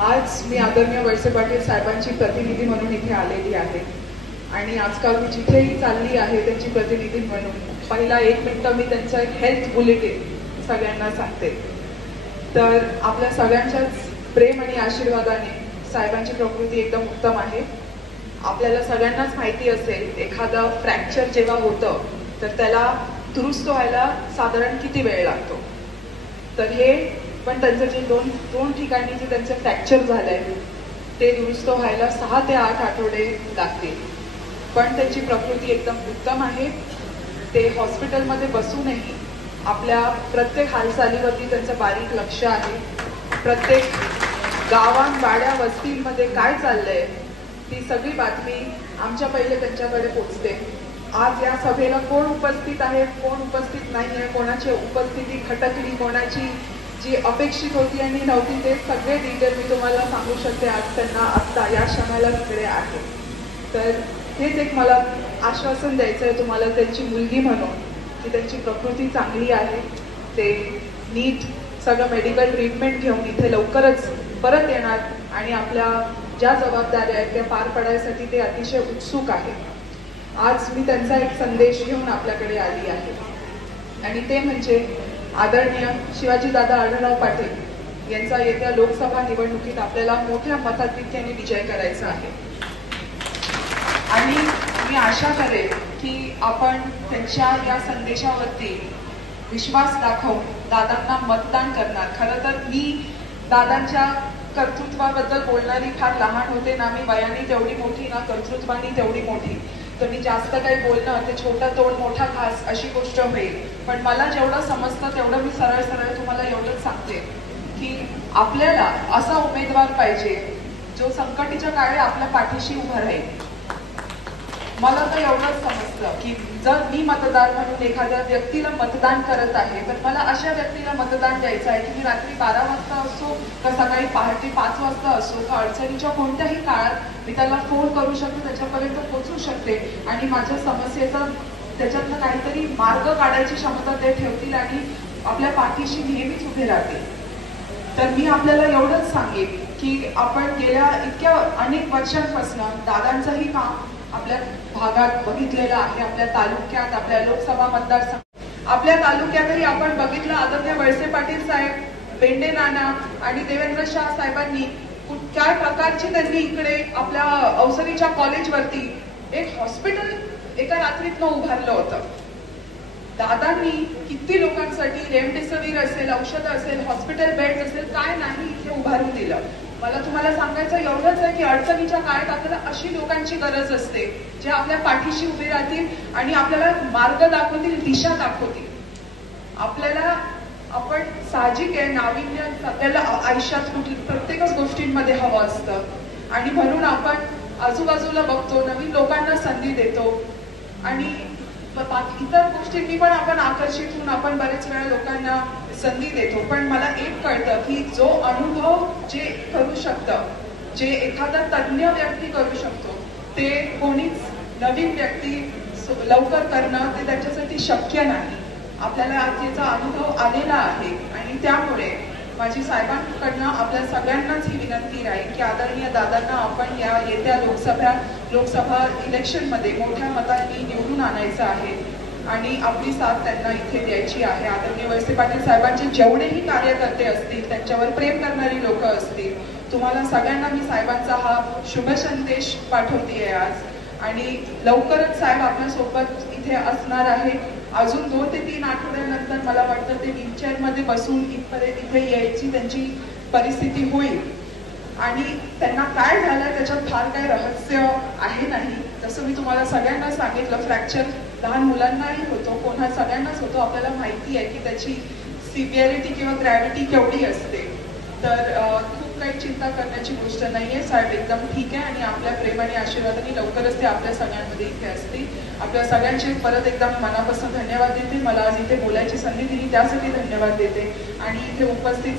आज मी आदरणीय वळसे पाटील साहेबांची प्रतिनिधी म्हणून इथे आलेली आहे आणि आजकाल मी जिथेही चालली आहे त्यांची प्रतिनिधी म्हणून पहिला 1 मिनिट मी त्यांचं एक हेल्थ बुलेटिन सगळ्यांना सांगते। तर आपल्या सगळ्यांच्याच प्रेम आणि आशीर्वादाने साहेबांची प्रकृती एकदम उत्तम आहे। आपल्याला सगळ्यांनाच माहिती असेल एखादा फ्रॅक्चर जेव्हा होतं तर त्याला दुरुस्त व्हायला साधारण किती वेळ लागतो। तर हे पण त्यांचं जे दोन ठिकाणी जे त्यांचं फ्रॅक्चर झालंय ते दुरुस्त व्हायला 6 ते 8 आठवडे लागतील, पण त्यांची प्रकृती एकदम उत्तम आहे। ते हॉस्पिटलमध्ये बसूनही आपल्या प्रत्येक हालचालीवरती त्यांचं बारीक लक्ष आहे। प्रत्येक गावात वाड्या वस्तींमध्ये काय चाललंय ती सगळी बातमी आमच्या पहिले त्यांच्याकडे पोहोचते। आज या सभेला कोण उपस्थित आहे कोण उपस्थित नाही आहे, कोणाची उपस्थिती खटकली, कोणाची जी अपेक्षित होती आणि नव्हती, ते सगळे डिटेल मी तुम्हाला सांगू शकते। आज त्यांना आत्ता या क्षणाला तिकडे आहे। तर हेच एक मला आश्वासन द्यायचं आहे तुम्हाला त्यांची मुलगी म्हणून की त्यांची प्रकृती चांगली आहे। ते नीट सगळं मेडिकल ट्रीटमेंट घेऊन इथे लवकरच परत येणार आणि आपल्या ज्या जबाबदाऱ्या आहेत त्या पार पाडण्यासाठी ते अतिशय उत्सुक आहेत। आज मी त्यांचा एक संदेश घेऊन आपल्याकडे आली आहे आणि ते म्हणजे आदरणीय शिवाजीदादा आढळराव पाटील यांचा येत्या लोकसभा निवडणुकीत आपल्याला मोठ्या मताधिक्याने विजय करायचा आहे आणि मी आशा करेन की आपण त्यांच्या या संदेशावरती विश्वास दाखवून दादांना मतदान करणार। खरं तर मी दादांच्या कर्तृत्वाबद्दल बोलणारी फार लहान होते ना, मी वयाने तेवढी मोठी ना कर्तृत्वाने तेवढी मोठी, तर मी जास्त काही बोलणं ते छोटा तोड मोठा घास अशी गोष्ट होईल। पण मला जेवढं समजतं तेवढं मी सरळ सरळ तुम्हाला एवढंच सांगते की आपल्याला असा उमेदवार पाहिजे जो संकटाच्या काळी आपल्या पाठीशी उभा राहील। मला तर एवढंच समजतं की जर मी मतदार म्हणून एखाद्या व्यक्तीला मतदान करत आहे तर मला अशा व्यक्तीला मतदान द्यायचं आहे की मी रात्री 12 वाजता असो का सकाळी पहाटे 5 वाजता असो का अडचणीच्या कोणत्याही काळात मी त्याला फोन करू शकते, त्याच्यापर्यंत पोहोचू शकते आणि माझ्या समस्येचा त्याच्यातनं काहीतरी मार्ग काढायची क्षमता ते ठेवतील आणि आपल्या पाठीशी नेहमीच उभे राहतील। तर मी आपल्याला एवढंच सांगेन की आपण गेल्या इतक्या अनेक वर्षांपासून दादांचंही काम आपल्या भागात बघितलेलं आहे, आपल्या तालुक्यात, आपल्या लोकसभा मतदारसंघ, आपल्या तालुक्यातही आपण बघितलं। आदरणीय वळसे पाटील साहेब, बेंडे नाना आणि देवेंद्र शाह साहेबांनी काय प्रकारची त्यांनी इकडे आपल्या अवसरीच्या कॉलेजवरती एक हॉस्पिटल एका रात्रीत उभारलं होतं। दादांनी किती लोकांसाठी रेमडेसिवीर असेल, औषध असेल, हॉस्पिटल बेड्स असेल, काय नाही इथे उभारून दिलं। मला तुम्हाला सांगायचं एवढंच आहे की अडचणीच्या काळात आपल्याला अशी लोकांची गरज असते जे आपल्या पाठीशी उभे राहतील आणि आपल्याला मार्ग दाखवतील, दिशा दाखवतील। आपल्याला आपण साहजिक आहे नाविन्य आपल्याला आयुष्यात प्रत्येकच गोष्टींमध्ये हवं असतं आणि म्हणून आपण आजूबाजूला बघतो, नवीन लोकांना संधी देतो आणि इतर गोष्टींनी पण आपण आकर्षित होऊन आपण बरेच वेळा लोकांना संधी देतो। पण मला एक कळतं की जो अनुभव जे करू शकतं, जे एखादा तज्ञ व्यक्ती करू शकतो, ते कोणीच नवीन व्यक्ती लवकर करणं ते त्याच्यासाठी शक्य नाही। आपल्याला आज याचा अनुभव आलेला आहे आणि त्यामुळे माझी साहेबांकडनं आपल्या सगळ्यांनाच ही विनंती राहील की आदरणीय दादांना आपण या येत्या लोकसभा इलेक्शनमध्ये मोठ्या मतांनी निवडून आणायचं आहे आणि आपली साथ त्यांना इथे द्यायची आहे। आदरणीय वळसे पाटील साहेबांचे जेवढेही कार्यकर्ते असतील, त्यांच्यावर प्रेम करणारी लोक असतील, तुम्हाला सगळ्यांना मी साहेबांचा हा शुभ संदेश पाठवतेय आज आणि लवकरच साहेब आपल्यासोबत इथे असणार आहे। अजून 2 ते 3 आठवड्यानंतर मला वाटतं ते व्हीलचेअरमध्ये बसून इथपर्यंत इथे यायची त्यांची परिस्थिती होईल आणि त्यांना काय झालंय त्याच्यात फार काही रहस्य आहे नाही। जसं मी तुम्हाला सगळ्यांना सांगितलं, फ्रॅक्चर लहान मुलांनाही होतो, कोणा सगळ्यांनाच होतो। आपल्याला माहिती आहे की त्याची सिव्हिअरिटी किंवा ग्रॅव्हिटी केवढी असते। तर खूप काही चिंता करण्याची गोष्ट नाहीये। साहेब एकदम ठीक आहे आणि आपल्या प्रेम आणि आशीर्वादाने लवकरच ते आपल्या सगळ्यांमध्ये इथे असतील। आपल्या सगळ्यांचे परत एकदा मनापासून धन्यवाद देते। मला आज इथे बोलायची संधी दिली त्यासाठी धन्यवाद देते आणि इथे उपस्थित